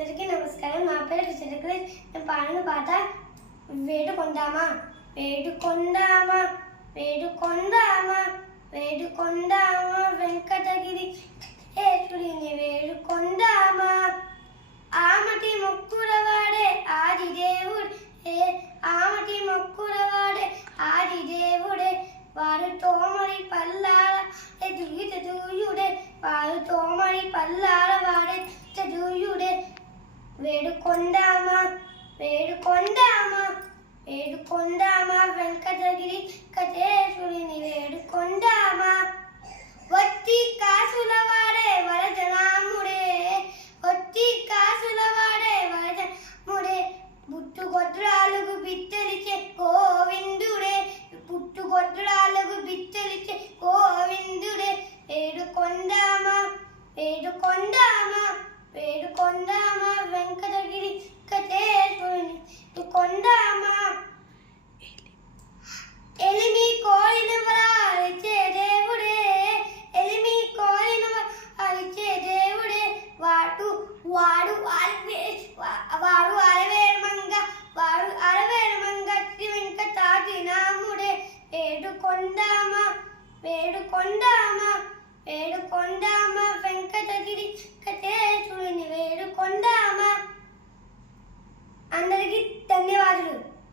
అందరికీ నమస్కారం. మా పేరు చిరకలేష్. నేను పాడిన పాట వేడుకొందామా వేడుకొందామా వేడుకొందామా వేడుకొందామా వెంకటగిరి ఏసుడిని వేడుకొందామా. ఆమటి మొక్కులవాడే ఆది దేవుడే, ఆమటి మొక్కులవాడే ఆది దేవుడే, వారు తోమరి పల్లాల దిగిత దూయుడే, వారు తోమరి పల్లాల వాడే దూయుడే. వేడుకొందామా వేడుకొందామా వేడుకొందామా వెంకటగిరి కటేశ్వరిని వేడుకొందామా. వత్తి కాసుల వాడే వరజనాముడే, వత్తి కాసుల వాడే వరజనాముడే, పుట్టుగొడ్రాలకు బిత్తలిచే గోవిందుడే, పుట్టుగొడ్రాలకు బిత్తలిచే గోవిందుడే. వేడుకొందామా వేడుకొందామా వేడుకొందామా వెంకటగిరి కటేశ్వరిని వేడుకొందామా. ఎలిమి కోరిన వరాలిచ్చే దేవుడే, ఎలిమి కోరిన వరాలిచ్చే దేవుడే, వాడు వాడు వాడు అరవేరమంగ వాడు అరవేరమంగ శ్రీ వెంకటాద్రినాముడే. వేడుకొందామా వేడుకొందామా వేడుకొందామా